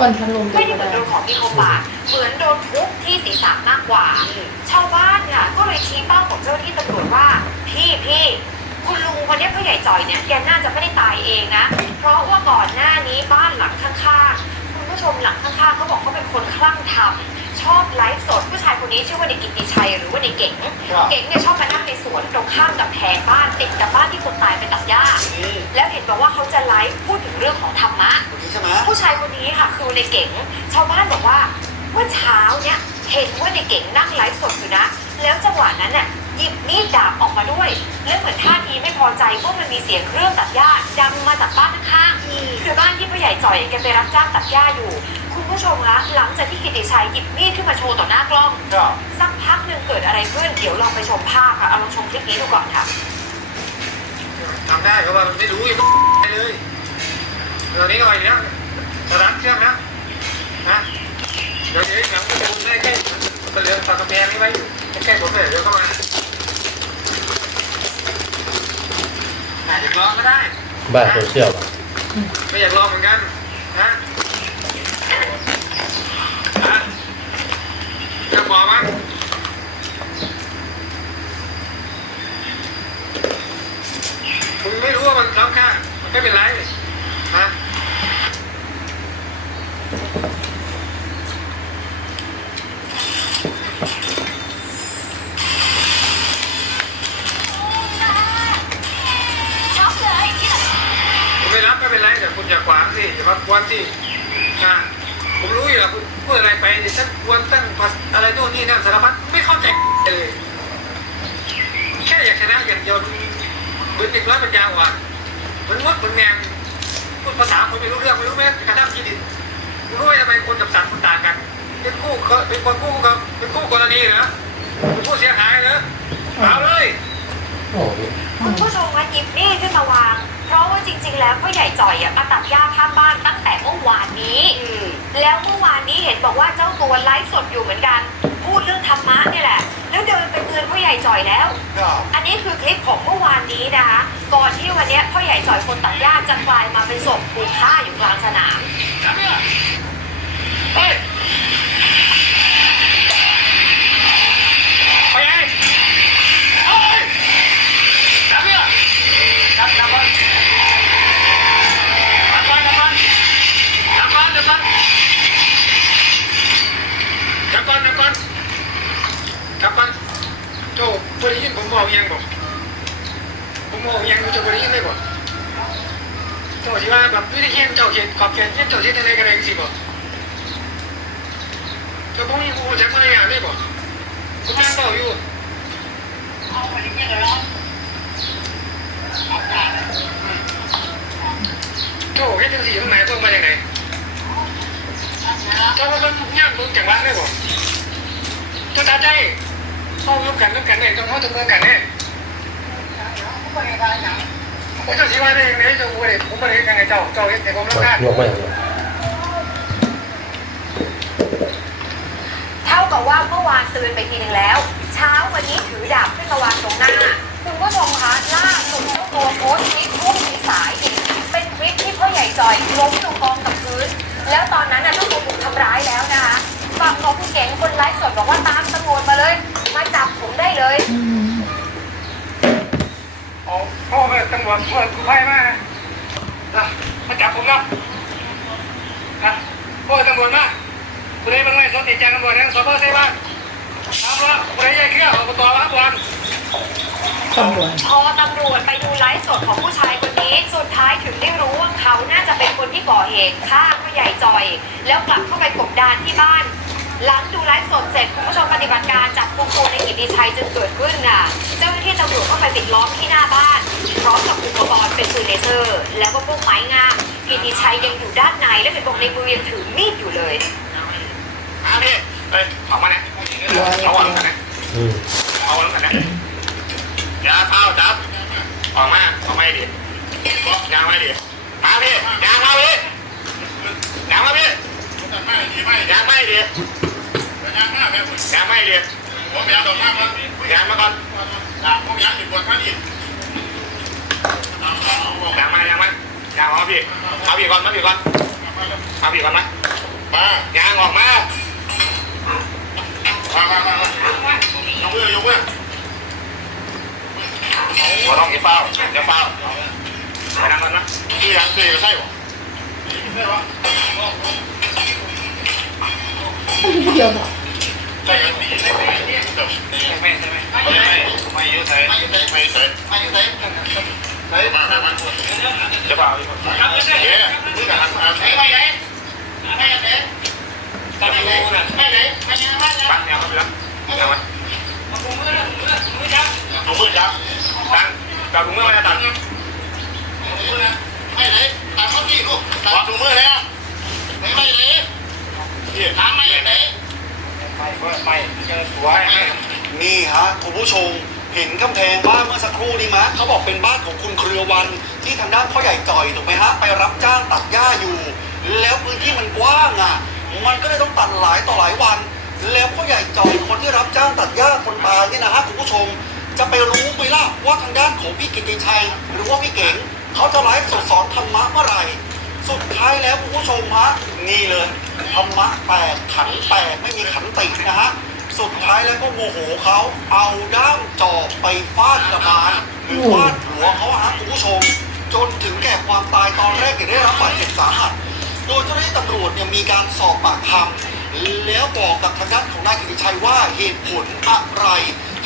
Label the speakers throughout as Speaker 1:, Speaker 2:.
Speaker 1: ส่วนพัดลม
Speaker 2: ไม่ได้เหมือนโดนของมีคมบาดเหมือนโดนทุบที่ศีรษะมากกว่า ชาวบ้านเนี่ยก็เลยชี้เป้าของเจ้าที่ตำรวจว่า พี่พี่คุณลุงคนนี้ผู้ใหญ่จ่อยเนี่ยแกน่าจะไม่ได้ตายเองนะ เพราะว่าก่อนหน้านี้บ้านหลังข้างๆคุณผู้ชมหลังข้างๆเขาบอกเขาเป็นคนคลั่งทำ ชอบไลฟ์สดผู้ชายคนนี้ชื่อว่าเด็กกิตติชัยหรือว่าเด็กเก๋ง
Speaker 3: ครับ
Speaker 2: เก๋งเนี่ยชอบมานั่งในสวนตรงข้ามกับแพงบ้านติดกับบ้านที่คนตายไปตัดหญ้า
Speaker 3: นี่
Speaker 2: แล้วเห็นบอกว่าเขาจะไลฟ์พูดถึงเรื่องของธรรมะ
Speaker 3: คนนี้ใช่ไหม
Speaker 2: ผู้ชายคนนี้ค่ะคือในเก๋งชาวบ้านบอกว่าเมื่อเช้าเนี่ยเห็นว่าในเก๋งนั่งไลฟ์สดอยู่นะ แล้วจังหวะนั้นน่ะหยิบมีดดาบออกมาด้วย แล้วเหมือนท่าทีไม่พอใจเพราะมันมีเสียงเครื่องตัดหญ้าดังมาจากบ้านข้างๆคือบ้านที่ผู้ใหญ่จ่อยแกไปรับจ้างตัดหญ้าอยู่คุณ ผู้ชมคะหลังจากที่กิติชัยหยิบมีดขึ้นมาโชว์ต่อหน้ากล้อง
Speaker 3: ครับ
Speaker 2: สักพักหนึ่งเกิดอะไรขึ้นเดี๋ยวลองไปชมภาพค่ะเอาลองชมคลิปนี้ดูก่อนค่ะ
Speaker 4: ทำได้เพราะว่ามันไม่รู้ยังไม่เลยเดี๋ยวนี้ก็ไปแล้วสตาร์ทเครื่องแล้วนะเดี๋ยวเดี๋ยวหลังประตูได้แค่เรือนฝากกระแพงนี้ไว้ใกล้ๆผมเลยเดี๋ยวเข้ามาอะอยากลองก็ได้
Speaker 5: บ้านโซเชียลอะ
Speaker 4: ไม่อยากลองเหมือนกันนะอะจะบอกมั้งคุณไม่รู้ว่ามันล้ำค่ามันไม่เป็นไรนะ ผมไม่รับไม่เป็นไรแต่คุณอย่าขวางสิอย่ามากวนสินะผมรู้อยู่แล้วคุณพูดอะไรไปเนี่ยฉันกวนตั้งภาษอะไรโน่นนี่นั่นสารพัดไม่เข้าใจเลยแค่อยากชนะอย่างเดียว เหมือนเด็กร้อยปัญญาอ่อนเหมือนมดเหมือนแมงพูดภาษาคนไม่รู้เรื่องไม่รู้แม้กระทั่งจีดินรู้ไหมทำไมคนกับสัตว์มันต่างกัน เป็นคู่เขาเป็นคนคู่กับเป็นคู่กรณีเหรอเป็นผู้เสียหายเหรอเอาเลย
Speaker 2: คุณผู้ชมมาหยิบนี่ขึ้นมาวาง เพราะว่าจริง ๆ แล้วพ่อใหญ่จ่อยอะมาตัดหญ้าข้างบ้านตั้งแต่เมื่อวานนี้แล้วเมื่อวานนี้เห็นบอกว่าเจ้าตัวไลฟ์สดอยู่เหมือนกัน พูดเรื่องธรรมะเนี่ยแหละ แล้วเดินไปเตือนพ่อใหญ่จ่อยแล้ว
Speaker 3: ครับ
Speaker 2: อันนี้คือคลิปของเมื่อวานนี้นะคะ ก่อนที่วันเนี้ยพ่อใหญ่จ่อยคนตัดหญ้าจะกลายมาเป็นศพถูกฆ่าอยู่กลางสนาม
Speaker 4: เฮ้ย เขตขอบเขตยึดตัวยึดอะไรกันเองสิบอกก็พวกนี้กูจะไม่อ่านได้บ่กกูนั่งต่ออยู่เอาไปนี่เลยนะโถ่ยึดตัวสีทำไมพวกมาจากไหนถ้าว่ามันยากมึงจากบ้านได้บ่กตัวตาใจเข้าร่วมกันร่วมกันเองต้องเข้าถึมืกันแน่ ผมจะชี้ว่าได้ยังไงเจ้ากูเลยผมไม่ได้ยังไงเจ้าเจ้าเห็นแต่ผมรับงาน
Speaker 5: ยกไม่อย่างเดียว
Speaker 2: เท่ากับว่าเมื่อวานเตือนไปทีนึงแล้ว เช้าวันนี้ถือดาบขึ้นมาวางตรงหน้า คุณผู้ชมคะล่าสุดเจ้าตัวโพสต์คลิปรูปมีสายอีกเป็นคลิปที่พ่อใหญ่จอยล้มลงกองกับพื้น แล้วตอนนั้นน่ะเจ้าตัวถูกทำร้ายแล้วนะคะฝั่งของคุณเก๋งคนไลฟ์สดบอกว่าตามตำรวจมาเลย มาจับผมได้เลย
Speaker 1: อืม
Speaker 4: อ๋อพ่อ แม่ตำรวจช่วยกูไพ่มานะนะมาจับผมนะนะพ่อตำรวจมาคุณได้บ้างไหมสนติแจ้งตำรวจยังสพเซบ้านถามว่าคุณได้แยกเครื่องอบตรับวัน
Speaker 1: ตำรวจ
Speaker 2: พอตำรวจไปดูไลฟ์สดของผู้ชายคนนี้ สุดท้ายถึงได้รู้ว่าเขาน่าจะเป็นคนที่ก่อเหตุฆ่าพ่อใหญ่จอย แล้วกลับเข้าไปกบดานที่บ้าน หลังดูไลฟ์สดเสร็จคุณผู้ชมปฏิบัติการจับกุมตัวในกิติชัยจึงเกิดขึ้นน่ะ เจ้าหน้าที่ตำรวจเข้าไปปิดล้อมที่หน้าบ้าน พร้อมกับอุปกรณ์เป็นปืนเลเซอร์ แล้วก็พวกไม้งามกิติชัยยังอยู่ด้านในและเป็นบอกในมือยังถือมีดอยู่เลย
Speaker 4: เอาพี่เฮ้ยออกมาเนี่ยเอาออกมาเนี่ย
Speaker 5: อืม
Speaker 4: เอาออกมาเนี่ยอย่าเท้าจับออกมาออกมาดิยางมาดิมาพี่ยางมาพี่ยางมาพี่ยางไม่ดิ แกไม่เลยผมยางดอกมากครับยามาก่อนผมยางอยู่บนข้าดียแกมาแกมาแกงเอาพี่เอาพี่ก่อนมาพี่ก่อนเอาพี่ก่อนมา
Speaker 3: มาแกงออกมามามามามาอยกเว้ยก
Speaker 1: เว้
Speaker 3: ยหัวน้องเก็บเป้าเก็บเป้าไปนั่งก่อนนะคือยังคือใช่หรอ不是不行吗？ อจับตั้งกับถุงมือมาตั้งไม่ไหนตั้งเขาที่ลูกตั้งถุงมือแล้วไม่ไหนถามไม่ไหน
Speaker 6: นี่ ฮะคุณผู้ชมเห็นกำแพงบ้านเมื่อสักครู่นี้มะเขาบอกเป็นบ้านของคุณเครือวัน ที่ทางด้านพ่อใหญ่จ่อยถูกไหมฮะไปรับจ้างตัดหญ้าอยู่ แล้วพื้นที่มันกว้างอะ มันก็เลยต้องตัดหลายต่อหลายวัน แล้วพ่อใหญ่จ่อยคนที่รับจ้างตัดหญ้าคนตายเนี่ยนะฮะคุณผู้ชม จะไปรู้ไหมล่ะว่าทางด้านของพี่กิติชัย หรือว่าพี่เก๋งเขาจะไลฟ์สดสอนธรรมะเมื่อไหร่สุดท้ายแล้วคุณผู้ชมฮะนี่เลยธรรมะแปดขันแปดไม่มีขันตินะฮะ สุดท้ายแล้วก็โมโหเขาเอาด้ามจอบไปฟาดกระบาลหรือฟาดหัวเขาฮะคุณผู้ชม จนถึงแก่ความตายตอนแรกเนี่ยได้รับบาดเจ็บสาหัสโดยเจ้าหน้าที่ตำรวจเนี่ยมีการสอบปากคำแล้วบอกกับทางด้านของนายกิติชัยว่าเหตุผลอะไร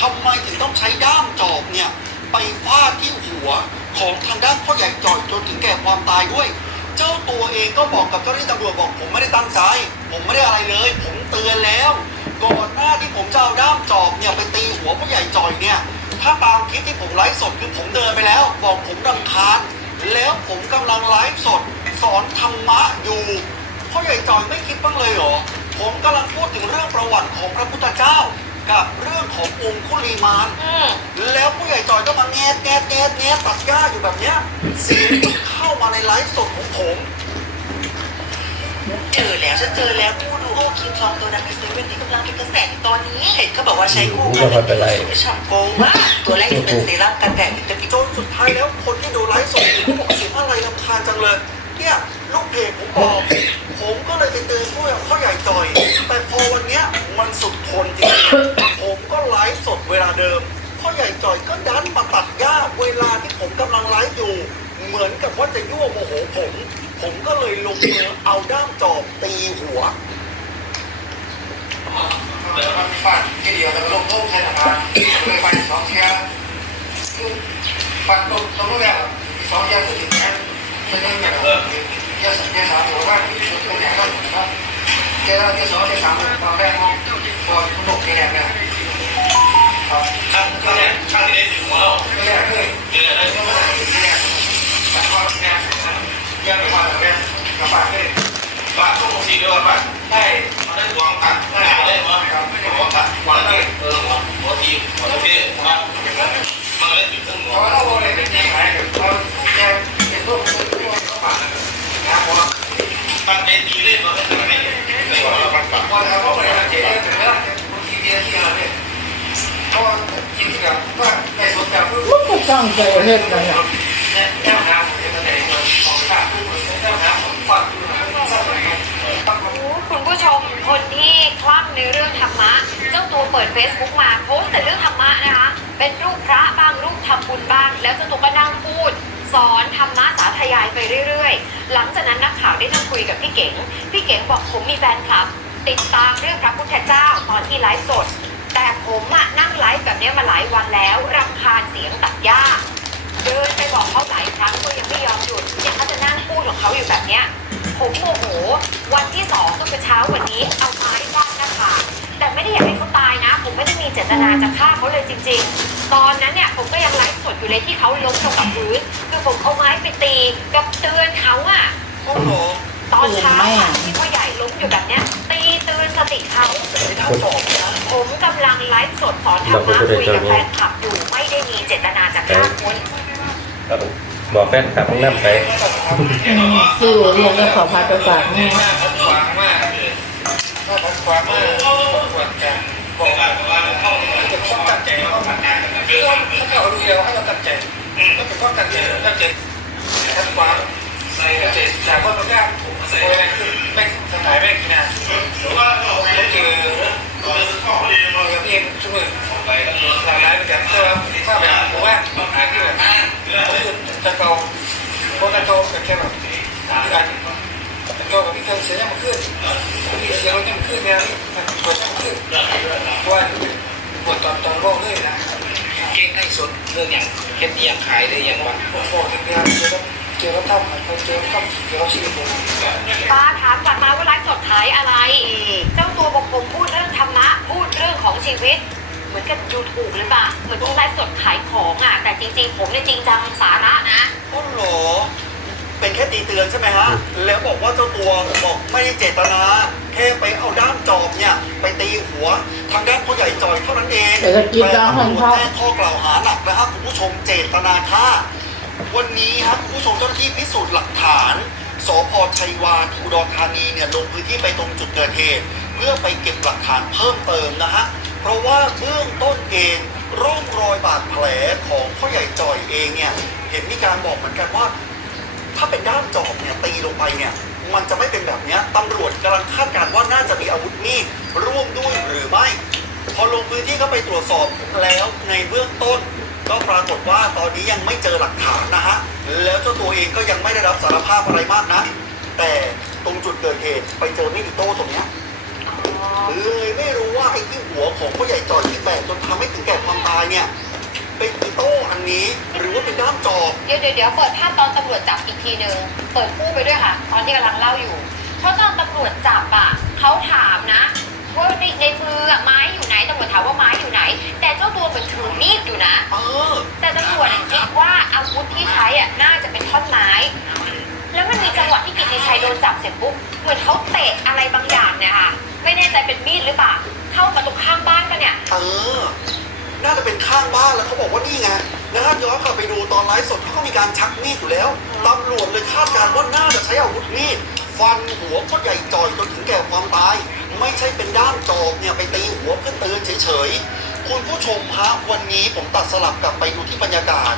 Speaker 6: ทำไมถึงต้องใช้ด้ามจอบเนี่ยไปฟาดที่หัวของทางด้านพ่อใหญ่จ่อยจนถึงแก่ความตายด้วย เจ้าตัวเองก็บอกกับเจ้าหน้าที่ตำรวจบอกผมไม่ได้ตั้งใจ ผมไม่ได้อะไรเลย ผมเตือนแล้ว ก่อนหน้าที่ผมจะเอาด้ามจอบเนี่ยไปตีหัวพ่อใหญ่จ่อยเนี่ย ถ้าตามคลิปที่ผมไลฟ์สดคือผมเดินไปแล้ว บอกผมรำคาญ แล้วผมกำลังไลฟ์สด สอนธรรมะอยู่พ่อใหญ่จอยไม่คิดบ้างเลยเหรอ ผมกำลังพูดถึงเรื่องประวัติของพระพุทธเจ้า กับเรื่องขององคุลีมาน
Speaker 2: อืม
Speaker 6: แล้วผู้ใหญ่จอยก็มาแงดแงดแงดแงดตัดหญ้าอยู่แบบเนี้ยเสียงมันเข้ามาในไลฟ์สดของผม
Speaker 7: เจอแล้วฉันเจอแล้วคู่ดูโอคิงทองตัวนั้นในเซเว่นที่กำลังเป็นกระแสในตอนนี้เห็นเขาบอกว่าใช้คู่กันเลยสวยฉ่ำโกงมากตัวแรกจะเป็นเซรั่มกันแดดวิตามิน
Speaker 6: จนสุดท้ายแล้วคนที่ดูไลฟ์สดอยู่เขาบอกเสียงอะไรลำคาญจังเลยเนี่ยลูกเพจผมบอกผมก็เลยไปเตือนผู้พ่อใหญ่จอย แต่พอวันเนี้ยมันสุดทนจริงๆผมก็ไลฟ์สดเวลาเดิมพ่อใหญ่จอยก็ดันมาตัดหญ้าเวลาที่ผมกำลังไลฟ์อยู่ เหมือนกับว่าจะยั่วโมโหผม ผมก็เลยลงมือเอาด้ามจอบตีหัว
Speaker 3: เดี๋ยวมันฟาดทีเดียวแล้วลงโต๊ะใช้หนังมาเลยฟันสองเทียคือฟันตรงตรงนู้นแล้วสองเทียคือติดแขนเป็นยังไงเออเทียสองเทียสามหัวว่าเป็นอย่างนั้นครับเทียเทียสองเทียสามตอนแรกมองพอทุกทีแรกเนี่ยครับข้างข้างเนี่ยข้างที่ได้ถึงหัวเราไม่ได้เลยไม่ได้เลยไม่ได้เลยเนี่ยแต่พอเนี่ย ยังไม่พอเลยกับปากเลยปากต้องสีเดียวกันปากใช่ได้หวงตัดได้ได้หวังครับไม่ได้หวงตัดหวังได้เออหัวทีหัวทีนะมันเล่นอยู่ตั้งหัวเราเลยเป็นยังไงเราแกเป็นพวกพวกเขาปากนะพอมันเป็นดีเลยมันไม่ไม่ไม่ว่าเราปัดปัดว่าเราไม่ได้เจ๊แต่ว่าบางทีเดียวที่เราเนี่ยเพราะว่าจริงๆว่าในส่วนแบบ
Speaker 1: มันก็ตั้งใจเฮ็ดนั่นแหละ
Speaker 3: เนี่ยแก้วน้ำของในของข้าทุกคนแก้วน้ำของปัดอยู่นะสักหน่อย
Speaker 2: คุณผู้ชมคนที่คลั่ง ในเรื่องธรรมะ เจ้าตัวเปิด Facebook มาโพสต์แต่เรื่องธรรมะนะคะ เป็นรูปพระบ้างรูปทำบุญบ้าง แล้วเจ้าตัวก็นั่งพูด สอนธรรมะสาธยายไปเรื่อย ๆ หลังจากนั้นนักข่าวได้นั่งคุยกับพี่เก๋งพี่เก๋งบอกผมมีแฟนคลับ ติดตามเรื่องพระพุทธเจ้าตอนที่ไลฟ์สด แต่ผมอะนั่งไลฟ์แบบนี้มาหลายวันแล้วรำคาญเสียงตัดหญ้าเดินไปบอกเขาหลายครั้งก็ยังไม่ยอมหยุดเนี่ยเขาจะนั่งพูดของเขาอยู่แบบเนี้ยผมโมโห วันที่สองก็คือเช้าวันนี้เอาไม้ แต่ไม่ได้อยากให้เขาตายนะ ผมไม่ได้มีเจตนาจะฆ่าเขาเลยจริง ๆ ตอนนั้นเนี่ยผมก็ยังไลฟ์สดอยู่เลยที่เขาล้มลงกับพื้นคือผมเอาไม้ไปตีกับเตือนเขาอะ
Speaker 6: โอ้โห
Speaker 2: ตอนเช้าอะที่พ่อใหญ่ล้มอยู่แบบเนี้ย ตีเตือนสติเขา
Speaker 6: แต่ไม่ท่าจอบนะ
Speaker 2: ผมกำลังไลฟ์สดสอนธรรมะคุยกับแฟนคลับอยู่ไม่ได้มีเจตนาจะฆ่าคน
Speaker 5: ครับผมบอกแฟนคลับต้องนำไป
Speaker 1: อืมซื้อเรียนแล้วขอพาไปฝากแม่
Speaker 3: ขวางมาก ก็ผมความว่าผมควรจะบอกว่าเต้องตั้งใจเข้ามาเพื่อถ้าเราดูเดียวให้เราตัดงใจก็เป็นความตั้งใจตัดงใจทั้งความใส่ตั้งใจสามวันมันยากผมใส่ไม่สถายไม่กี่นาทีหรือว่าเราเจอเราเองช่วยหลากหลายแบ
Speaker 4: บแต่ว่าถ้าแบบผ
Speaker 3: มว่า
Speaker 4: บางทีที่แบบเขาคือตะเกาเพราตะเกาเป็
Speaker 3: น
Speaker 4: แค่แบบการตะเกากับที่เคยเสีย
Speaker 3: มันขึ้น เสียงรถยังขึ้นเนี่ยมันปวดยังขึ้นเพราะว่าปวดตอนตอนโรคเลยนะ
Speaker 8: เก่งให้สุดเรื่องอย่างเฮ็ดเอียงขายได้อยังวะ
Speaker 3: ปวดปวดเนี่ยเจอเจอแล้วตั้มเจอตั้มเจอเขาชีวิตเลย
Speaker 2: ป้าถามกลับมาว่าไลฟ์สดขายอะไร เจ้าตัวบอกผมพูดเรื่องธรรมะ พูดเรื่องของชีวิต เหมือนกับดูถูกหรือเปล่าเหมือนต้องไลฟ์สดขายของอะ แต่จริงๆ ผมเนี่ยจริงจังสาระนะ
Speaker 6: ก็หรอเป็นแค่ตีเตือนใช่ไหมฮะ แล้วบอกว่าเจ้าตัวบอกไม่ได้เจตนา แค่ไปเอาด้ามจอบเนี่ยไปตีหัวทางด้านพ่อใหญ่จอยเท่านั้นเอง
Speaker 1: เดี๋ยวจะกิน
Speaker 6: แต่
Speaker 1: แล้ว
Speaker 6: ตำร
Speaker 1: หัน
Speaker 6: วจ
Speaker 1: พ่อ
Speaker 6: แจ้งข้อกล่าวหาหนักนะครับคุณผู้ชมเจตนาฆ่า วันนี้ครับคุณผู้ชมเจ้าหน้าที่พิสูจน์หลักฐานสพชัยวานที่อุดรธานีเนี่ยลงพื้นที่ไปตรงจุดเกิดเหตุ เพื่อไปเก็บหลักฐานเพิ่มเติมนะฮะเพราะว่าเบื้องต้นเองร่องรอยบาดแผลของพ่อใหญ่จอยเองเนี่ยเห็นมีการบอกเหมือนกันว่า ถ้าเป็นด้ามจอบเนี่ยตีลงไปเนี่ย มันจะไม่เป็นแบบนี้ตำรวจกำลังคาดการณ์ว่าน่าจะมีอาวุธมีดร่วมด้วยหรือไม่ พอลงพื้นที่เข้าไปตรวจสอบแล้วในเบื้องต้น ก็ปรากฏว่าตอนนี้ยังไม่เจอหลักฐานนะฮะ แล้วเจ้าตัวเองก็ยังไม่ได้รับสารภาพอะไรมากนะ แต่ตรงจุดเกิดเหตุไปเจอมีดอิโต้ตรงเนี้ยเลยไม่รู้ว่าไอ้ที่หัวของผู้ใหญ่จอยที่แตกจนทำให้ถึงแก่ความตายเนี่ย เป็นอิโต้อันนี้ หรือว่าเป็นด้ามจอบ
Speaker 2: เดี๋ยวเดี๋ยวเดี๋ยวเปิดภาพตอนตำรวจจับอีกทีหนึ่งเปิดคู่ไปด้วยค่ะ ตอนที่กำลังเล่าอยู่ เพราะตอนตำรวจจับอะเขาถามนะว่าในในมืออะไม้อยู่ไหนตำรวจถามว่าไม้อยู่ไหน แต่เจ้าตัวเหมือนถือมีดอยู่นะ
Speaker 6: เออ
Speaker 2: แต่ตำรวจคิดว่าอาวุธที่ใช้อะน่าจะเป็นท่อนไม้ แล้วมันมีจังหวะที่กิติชัยโดนจับเสร็จปุ๊บเหมือนเขาเตะอะไรบางอย่างเนี่ยค่ะ ไม่แน่ใจเป็นมีดหรือเปล่า เข้ามาตรงข้างบ้านกันเนี่ย
Speaker 6: เออ น่าจะเป็นข้างบ้านแล้วเขาบอกว่านี่ไงนะฮะย้อนกลับไปดูตอนไลฟ์สดเขาก็มีการชักมีดอยู่แล้วตำรวจเลยคาดการณ์ว่าน่าจะใช้อาวุธมีดฟันหัวพ่อใหญ่จอยจนถึงแก่ความตาย ไม่ใช่เป็นด้ามจอบเนี่ยไปตีหัวเพื่อเตือนเฉยๆคุณผู้ชมฮะวันนี้ผมตัดสลับกลับไปดูที่บรรยากาศ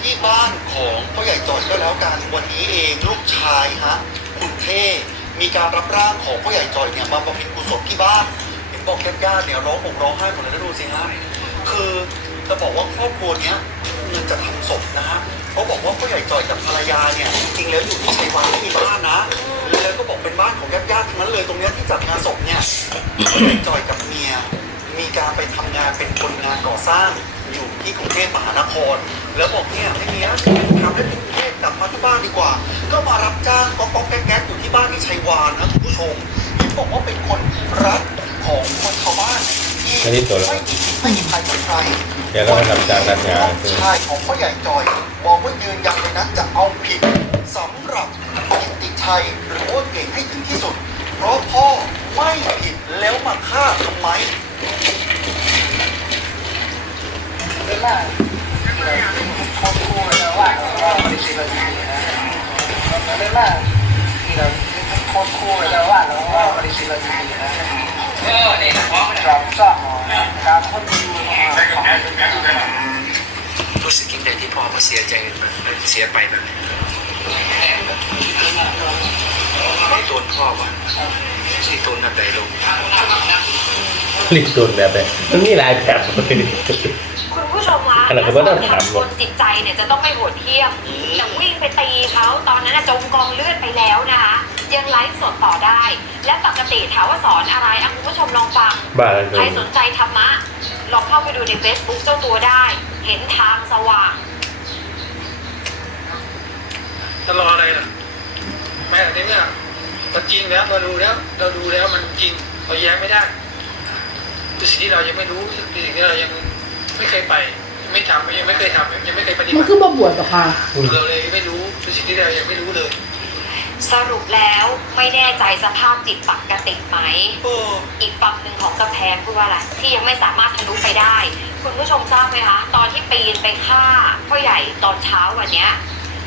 Speaker 6: ที่บ้านของพ่อใหญ่จอยก็แล้วกันวันนี้เองลูกชายฮะ คุณเท่มีการรับร่างของพ่อใหญ่จอยเนี่ยมาบำเพ็ญกุศลที่บ้านเห็นบอกญาติๆเนี่ยร้องห่มร้องไห้หมดเลยนะดูสิฮะคือจะบอกว่าครอบครัวเนี้ยเงินจะทำศพนะฮะเขาบอกว่าพ่อใหญ่จอยกับภรรยาเนี่ยจริงๆแล้วอยู่ที่ชัยวานไม่มีบ้านนะแล้วก็บอกเป็นบ้านของญาติๆทั้งนั้นเลยตรงเนี้ยที่จัดงานศพเนี่ยพ่อใหญ่จอยกับเมียมีการไปทำงานเป็นคนงานก่อสร้าง ที่กรุงเทพมหานคร แล้วบอกเนี่ยไม่มีนะทำได้ที่กรุงเทพกลับมาที่บ้านดีกว่า ก็มารับจ้างก๊อกก๊อกแก๊กแก๊กอยู่ที่บ้านที่ชัยวานนะคุณผู้ชมเห็นบอกว่าเป็นคนรักของคนชาวบ้านที่
Speaker 5: อันนี้ตัวอะไร
Speaker 6: ไม่มีไม่มีใครเป็นใคร
Speaker 5: แกก็มาทำการรัดงาน
Speaker 6: ลูกชายของพ่อใหญ่จอยบอกว่ายืนยันเลยนะจะเอาผิดสำหรับกิตติชัยหรือว่าเก่งให้ถึงที่สุด เพราะพ่อไม่ผิดแล้วมาฆ่าทำไม
Speaker 8: เออเนี่ยพ ร้อมแล้วรู้สึกยังไงที่พ่อมาเสียใจแบบเสียไปแบบนี้ที่โดนพ่อวะที่โดนแบบใดลง
Speaker 5: รีบตุนแบบไหนมันมีหลายแบบเลย
Speaker 2: คุณผู้ ชมคะ
Speaker 5: อันนั้นก็ไม่ต้องถามหร
Speaker 2: ค
Speaker 5: อก
Speaker 2: นจิตใจเนี่ยจะต้องไม่โหดเหี้ยมแต่วิ่งไปตีเขาตอนนั้นนะจมกองเลือดไปแล้วนะคะยังไลฟ์สดต่อได้ และปกติถามว่าสอนอะไรอะคุณผู้ชมลองฟัง
Speaker 5: บ้าเล
Speaker 2: ใคร
Speaker 5: ย
Speaker 2: สนใจธรรมะลองเข้าไปดูใน Facebook เจ้าตัวได้ เห็นทางสว่าง
Speaker 4: จะรออะไรล่ะแม่ในเมื่อมันจริงแล้วเราดูแล้ว เราดูแล้วมันจริงเราแย้งไม่ได้คือสิ่งที่เรายังไม่รู้สิ่งที่เรายัง ไม่เคยไปยังไม่ทำยังไม่เคยทำยังไม่เคยปฏิ
Speaker 1: มัน
Speaker 4: บัติ
Speaker 1: คือบ่บวชหรอคะ
Speaker 4: เราเลยไม่รู้คือสิ่งที่เรายังไม่รู้เลย
Speaker 2: สรุปแล้วไม่แน่ใจสภาพจิตปกติไหม
Speaker 6: เออ
Speaker 2: อีกฝั่งหนึ่งของกำแพงพูดว่าอะไรที่ยังไม่สามารถทะลุไปได้ คุณผู้ชมทราบไหมคะตอนที่ปีนไปฆ่าพ่อใหญ่ตอนเช้าวันเนี้ย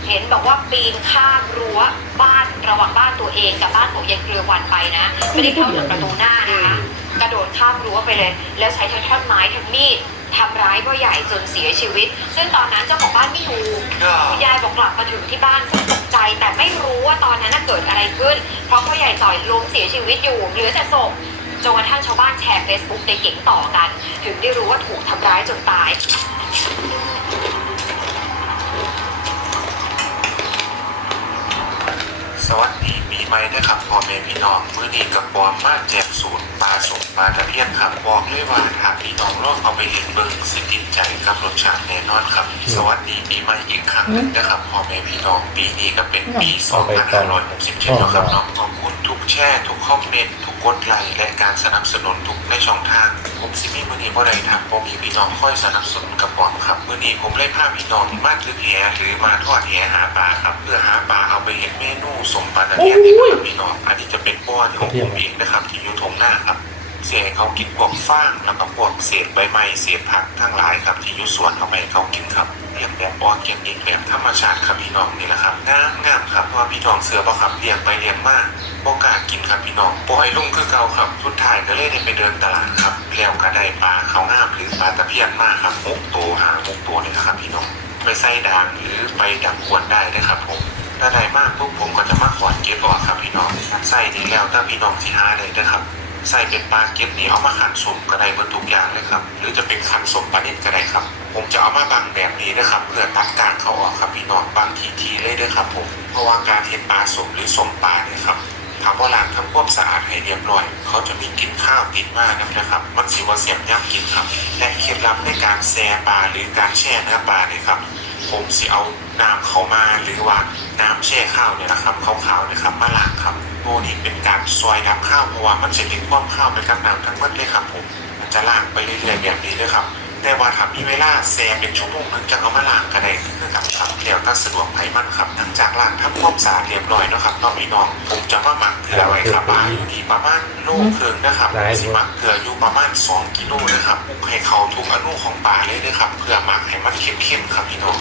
Speaker 2: เห็นบอกว่าปีนข้ามรั้วบ้านระหว่างบ้านตัวเองกับบ้านของยายเครือวันไปนะ ไม่ได้เข้าทางประตูหน้านะคะกระโดดข้ามรั้วไปเลย แล้วใช้ทั้งท่อนไม้ทั้งมีด ทำร้ายพ่อใหญ่จนเสียชีวิต ซึ่งตอนนั้นเจ้าของบ้านไม่อยู่
Speaker 6: ครับ
Speaker 2: คุณยายบอกกลับมาถึงที่บ้านก็ตกใจ แต่ไม่รู้ว่าตอนนั้นน่ะเกิดอะไรขึ้น เพราะพ่อใหญ่จ่อยล้มเสียชีวิตอยู่เหลือแต่ศพจนกระทั่งชาวบ้านแชร์ Facebook ในเก๋งต่อกัน ถึงได้รู้ว่าถูกทำร้ายจนตาย
Speaker 8: สวัสดีปีใหม่นะครับพ่อแม่พี่น้องมื้อนี้กับปอมมาแจกสูตรปลาสมปลาตะเพียนครับบอกเลยว่าถ้าพี่น้องลองเอาไปเห็นเบิ่งสิติดใจกับรสชาติแน่นอนครับ สวัสดีปีใหม่อีกครั้งหนึงนะครับพ่อแม่พี่น้องปีนี้ก็เป็นปี2567แล้วครับเน้องขอบคุณทุกแชร์ทุกคอมเมนต์ทุก กดไลค์และการสนับสนุนทุกในช่องทาง ผมซิมีมื้อนี้บ่ได้ทำผมมีพี่น้องค่อยสนับสนุนกับปอมครับมือนี้ผมเลยพาพี่น้องมาตึกแหหรือมาทอดแหหาปลาครับ เพื่อหาปลาเอาไปเห็นเมนูสมปลาตะเพียนที่พี่น้องอันนี้จะเป็นป้อนของผมเองนะครับที่อยู่ตรงหน้าครับ เสียเขากินพวกฟางแล้วก็พวกเศษใบไม้เศษผักทั้งหลายครับที่อยู่สวนเอาไปให้เขากินครับเลี้ยงแบบออร์แกนิกแบบธรรมชาติครับพี่น้องนี่แหละครับงามงามครับเพราะพี่น้องเสือปะครับเลี้ยงไปเลี้ยงมากโอกล้ากินครับพี่น้องปล่อยลุงคือเก่าครับสุดท้ายก็เลยได้ไปเดินตลาดครับแล้วก็ได้ปลาเขางามหรือปลาตะเพียนมากครับหกตัวหาหกตัวเลยนะครับพี่น้องไปใส่ด่างหรือไปดักควนได้นะครับผมถ้าได้มากปุ๊บผมก็จะมาขอนเก็บออกครับพี่น้องใส่ดีแล้วถ้าพี่น้องที่หาได้นะครับ ใส่เป็นปลาเก็บนี่เอามาขันสมก็ได้เบนทุกอย่างเลยครับ หรือจะเป็นขันสมปลาเน็ตก็ได้ครับ ผมจะเอามาบังแบบนี้นะครับเพื่อตัดกางเขาออกครับพี่น้องบางทีทีเลยเด้วยครับผมเพราะว่าการเห็ดปลาสมหรือสมปลาเนี่ยครับถามว่าล้างทำความสะอาดให้เรียบร้อย เขาจะมีกินข้าวติดมากนะครับ มันสิว่าเสียบย่ำกินครับ และเคล็ดลับในการแช่ปลาหรือการแช่เนื้อปลาเนี่ยครับ ผมสิเอาน้ำเขามาหรือว่าน้ำแช่ข้าวเนี่ยนะครับขาวๆนะครับมาล้างครับโมนี่เป็นการซอยดับข้าวเพราะว่ามันจะดึงความข้าวไปกับน้ำทั้งหมดเลยครับผมมันจะล้างไปเรื่อยๆแบบนี้เลยครับ แต่ว่าถ้ามีเวลาแซมเป็นชั่วโมงหนึ่งจะเอามาล้างกระได้คือกับครับแล้วก็สะดวกไผมันครับทั้งจากล้างทำความสะอาดเรียบร้อยนะครับน้องพี่น้อง ผมจะมาหมักเกลือไว้ครับบ้าอยู่ที่ประมาณโลครึ่งนะครับสิหมักเกลืออยู่ประมาณ2กิโลนะครับปุกให้เขาทุกอนุของปลาเลยนะครับ เพื่อหมักให้มันเข้มๆครับพี่น้อง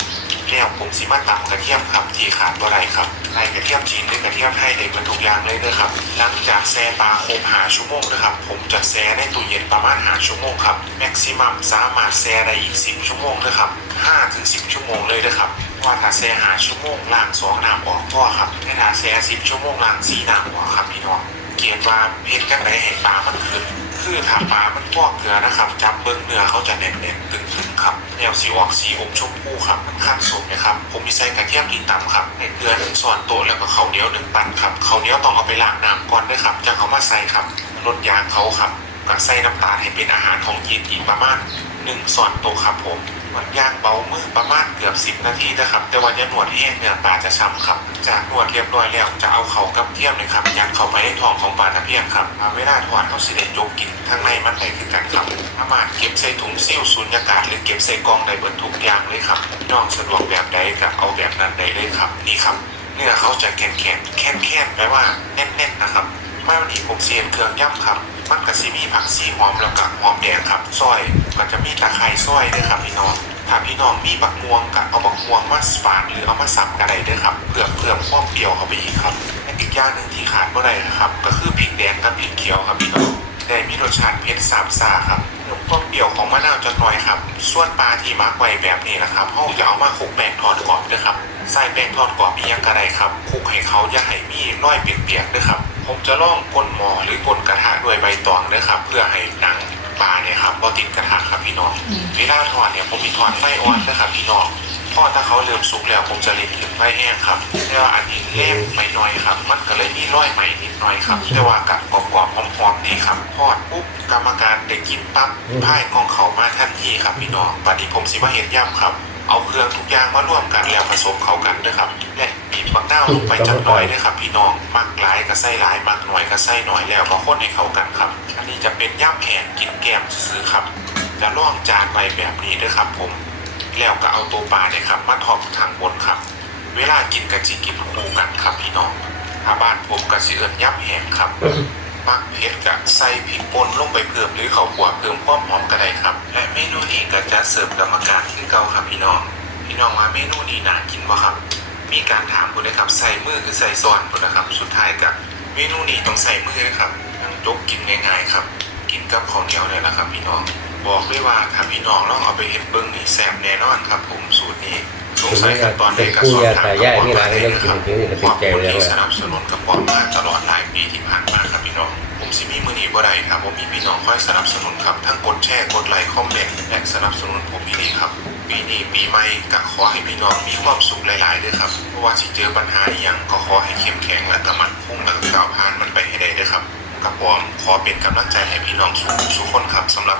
Speaker 8: แล้วผมสิมาตำกระเทียมครับที่ขาดบ่ไรครับใส่กระเทียมจีนหรือกระเทียมไทยได้เป็นทุกยางเลยนะครับหลังจากแช่ปลาครบหาชั่วโมงนะครับ ผมจะแช่ในตู้เย็นประมาณหาชั่วโมงครับแม็กซิมัมสามารถแช่ได้อีก 10 ชั่วโมงนะครับ5ถึง10 ชั่วโมงเลยนะครับว่าถ้าแช่หาชั่วโมงล้างสองน้ำออกพ่อครับถ้าแช่10 ชั่วโมงล้างสี่น้ำออกครับพี่น้องเกียรติว่าเห็ดกันไหนให้ปลามันขึ้น คือถ้าปลามันพอกเกลือนะครับจับเบิ้งเนื้อเขาจะแน่นๆตึงๆครับแนวสีออกสีอมชมพูครับมันขั้งสุดนะครับผมมีใส่กระเทียมที่ต่ำครับในเกลือหนึ่งส่วนโต๊ะแล้วก็ข้าเนี้ยวหนึ่งปันครับเขาเนี้ยวต้องเอาไปล้างน้ำก่อนด้วยครับจะเอามาใส่ครับลดยางเขาครับก็ใส่น้ำตาลให้เป็นอาหารของยีนอีกประมาณหนึ่งส่วนโต๊ะครับผม มันย่างเบามือประมาณเกือบ10นาทีนะครับ แต่ว่าอย่าหนวดแห้งเนื้อปลาจะช้ำครับ จากหนวดเรียบร้อยแล้วจะเอาเขากับเทียมเลยครับยัดเข้าไปในท้องของปลาตะเพียนครับเอาเวลาทอดเขาสิเดจกกินข้างในมันไหลคือกันครับสามารถเก็บใส่ถุงซิ่วสูญญากาศหรือเก็บใส่กล่องได้เบิดทุกอย่างเลยครับน้องสะดวกแบบใดก็เอาแบบนั้นได้เลยครับนี่ครับเนื้อเขาจะแข็งแข็งแข็งแข็งแปลว่าแน่นๆนะครับมาวันนี้ผมเสียนเครื่องย่ำครับ มันก็สิมีผักซีหอมแล้วก็หอมแดงครับซอยก็จะมีตะไคร้ซอยด้วยครับพี่น้องถ้าพี่น้องมีบักม่วงก็เอาบักม่วงมาฝานหรือเอามาสับก็ได้ด้วยครับเพื่อเพิ่มความเปรี้ยวเข้าไปอีกครับและอีกอย่างหนึ่งที่ขาดไม่ได้นะครับ ก็คือพริกแดงกับพริกเขียวครับพี่น้อง ได้มีรสชาติเผ็ดสามซ่าครับเพิ่มความเปรี้ยวของมะนาวจะน้อยครับ ส่วนปลาที่มักไว้แบบนี้นะครับเขาจะเอามาคลุกแป้งทอดกรอบด้วยครับ ใส่แป้งทอดกรอบอีกอย่างก็ได้ครับคลุกให้เขาอย่าให้มีรอยเปียกๆด้วยครับ ผมจะล่องก้นหม้อหรือก้นกระทะด้วยใบตองด้วยครับ เพื่อให้หนังปลาเนี่ยครับบ่ติดกระทะครับพี่น้องเวลาทอดเนี่ยผมมีทอดไฟอ่อนนะครับพี่น้อง ทอดถ้าเขาเริ่มสุกแล้วผมจะเล็งถึงไฟแห้งครับแต่ว่าอันนี้แห้งไม่น้อยครับ มันก็เลยมีร้อยใหม่นิดหน่อยครับแต่ว่ากับกรอบๆหอมๆดีครับทอดปุ๊บกรรมการได้กินปั๊บพ่ายกองเขามาทันทีครับพี่น้องบัดนี้ผมสิมาเห็นย่ำครับ เอาเครื่องทุกอย่างมาร่วมกันแล้วผสมเข้ากันด้วยครับและบีบมะนาวลงไปจักหน่อยด้วยครับ พี่น้องมักหลายก็ใส่หลายมักหน่อยก็ใส่หน่อยแล้วก็คนให้เข้ากันครับ อันนี้จะเป็นย่ำแห้งกินแกมซื้อๆครับจะล่องจานไว้แบบนี้ด้วยครับผม แล้วก็เอาตัวปลาเนี่ยครับมาทอดทางบนครับ เวลากินกะจิกินคู่กันครับพี่น้องถ้าบ้านผมกะสิเอิญย่ำแห้งครับมักเผ็ดกะใส่พริกป่นลงไปเพิ่มหรือข้าวคั่วเพิ่มความหอมก็ได้ครับ และเมนูนี้ก็จะเสิร์ฟกรรมการคือเก่าครับพี่น้อง พี่น้องว่าเมนูนี้น่ากินบ่ครับ มีการถามคุณนะครับใส่มือคือใส่ซอนคุณนะครับ สุดท้ายกับเมนูนี้ต้องใส่มือนะครับนั่งจกกินง่ายๆครับ กินกับข้าวเหนียวเนี่ยแหละครับ พี่น้อง บอกเลยว่าถ้าพี่น้องลองเอาไปเห็ดเบิ้งนี่แซ่บแน่นอนครับผมสูตรนี้สงสัยขั้นตอนในกระสอบถามกับปอมมาได้นะครับขอบคุณที่สนับสนุนกับปอมมาตลอดหลายปีที่ผ่านมาครับพี่น้องผมสิมีมือนี้บบ่ได้ครับผมมีพี่น้องคอยสนับสนุนครับ ทั้งกดแชร์กดไลค์คอมเมนต์และสนับสนุนผมอีดีครับ ปีนี้ปีใหม่ก็ขอให้พี่น้องมีความสุขหลายๆด้วยครับเพราะว่าสิเจอปัญหาอหย่างก็ขอให้เข้มแข็งและกระมันคงและก็ก้าวผ่านมันไปให้ได้ด้วยครับกระปอมขอเป็นกำลังใจให้พี่น้องทุกทุกคนครับสำหรับ